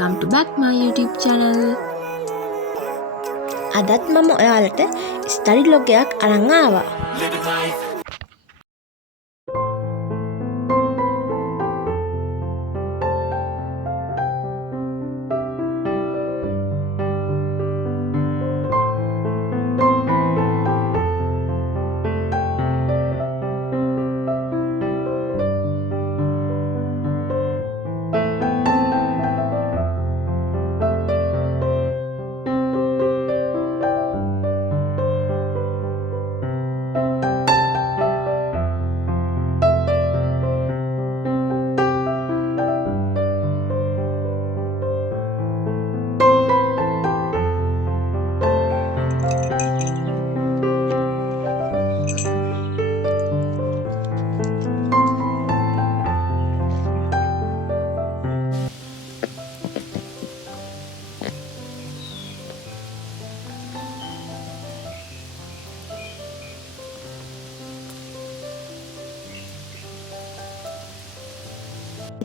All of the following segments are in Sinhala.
welcome to back my YouTube channel. අදත් මම ඔයාලට ස්ටඩි ලොග් එකක් අරන් ආවා.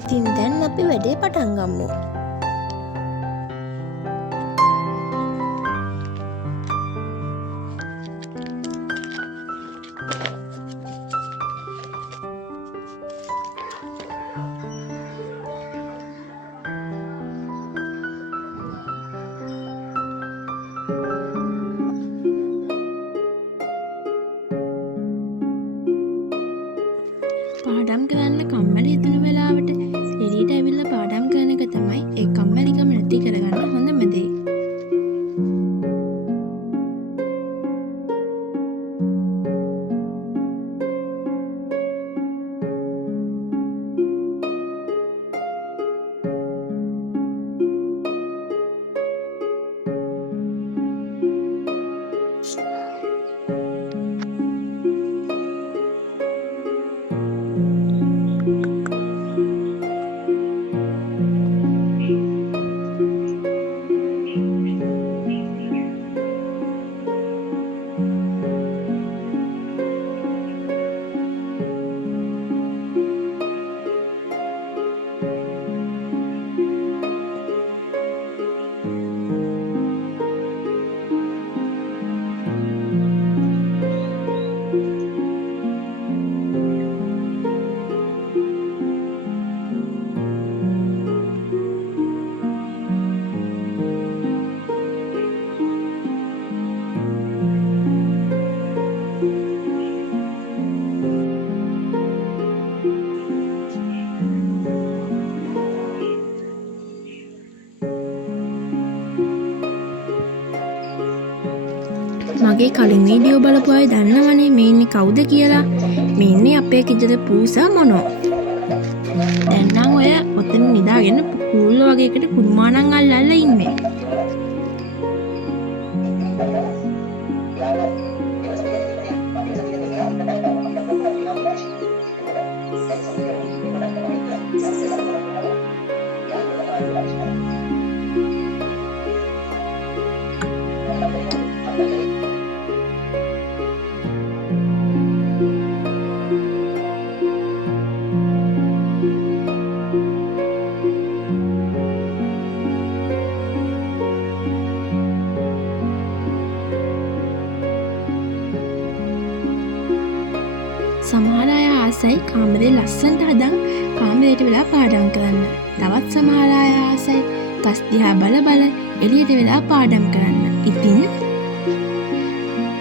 ඉතින් දැන් අපි වැඩේ පටන් ගමු. පාඩම් කරන්න කම්මැලි හිතුණු වෙලාවට එළියට ඇවිල්ලා පාඩම් කරන එක තමයි ඒ කම්මැලිකම නැති කරගන්න හොඳම දේ. මගේ කලින් වීඩියෝ බලපු අය දන්නවනේ මේ ඉන්නේ කවුද කියලා. මේ ඉන්නේ අපේ කිජල පූසා මොනෝ. දැන් නම් ඔය ඔතන නිදාගෙන කූල්ල වගේ එකට කුරුමානම් අල්ලලා ඉන්නේ. සමහර අය ආසයි කාමරේ ලස්සනට හදන් කාමරේට වෙලා පාඩම් කරන්න. තවත් සමහර අය ආසයි ගස් දිහා බල බල එළියට වෙලා පාඩම් කරන්න. ඉතින්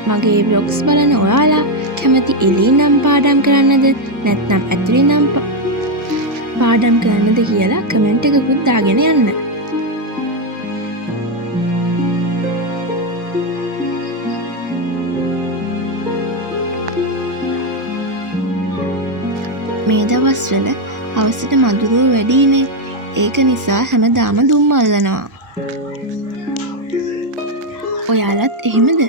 මගේ vlogs බලන ඔයාලා කැමති එළියේ නම් පාඩම් කරන්නද නැත්නම් ඇතුලේ නම් පාඩම් කරන්නද කියලා කමෙන්ට් එකකුත් දාගෙන යන්න. මේ දවස්වල හවසට මදුරුව වැඩිනේ. ඒක නිසා හැමදාම දුම් අල්ලනවා. ඔයාලත් එහෙමද?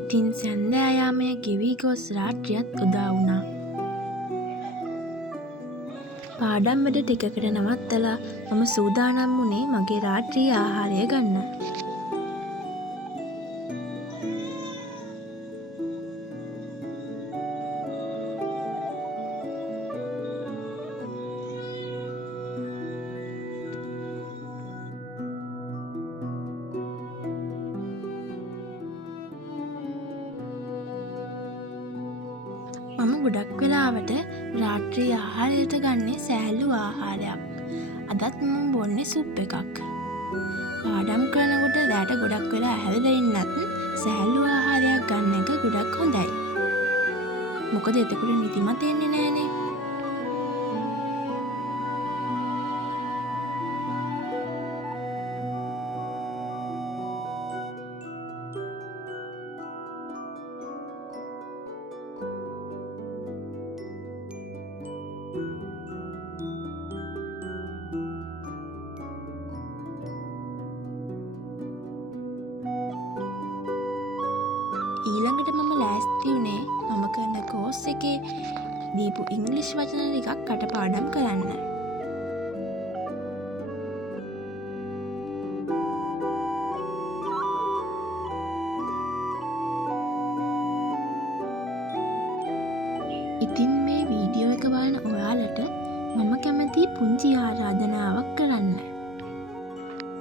ඉතින් සන්ධ්‍යායාමය ගෙවී ගොස් රාත්‍රියත් උදා වුණා. පාඩම් වැඩ ටිකකට නවත්තලා මම සූදානම් වුණේ මගේ රාත්‍රී ආහාරය ගන්න. ගොඩක් වෙලාවට රාත්‍රී ආහාරයට ගන්නේ සෑහළු ආහාරයක්. අදත් මම බොන්නේ සුප් එකක්. පාඩම් කරනකොට රැට ගොඩක් වෙලා ඇහැවිලා ඉන්නත් සෑහළු ආහාරයක් ගන්න එක ගොඩක් හොඳයි. මොකද එතකොට නිදිමත එන්නේ නෑනේ. ඊළඟට මම ලෑස්ති වුණේ මම කරන කෝස් එකේ දීපු ඉංග්‍රීසි වචන ටිකක් කටපාඩම් කරන්න. ඉතින් මේ වීඩියෝ එක බලන ඔයාලට මම කැමති පුංචි ආරාධනාවක් කරන්න.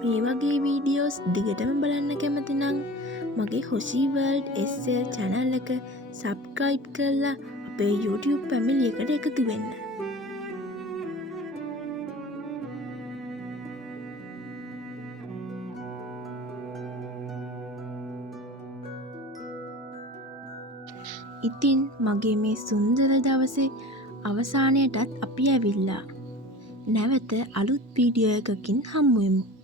මේ වගේ වීඩියෝස් දිගටම බලන්න කැමති නම් මගේ හොසි වර්ල්ඩ් SL channel එක subscribe කරලා අපේ YouTube family එකට එකතු වෙන්න. ඉතින් මගේ මේ සුන්දර දවසේ අවසානයටත් අපි ඇවිල්ලා. නැවත අලුත් වීඩියෝ එකකින් හම්බ වෙමු.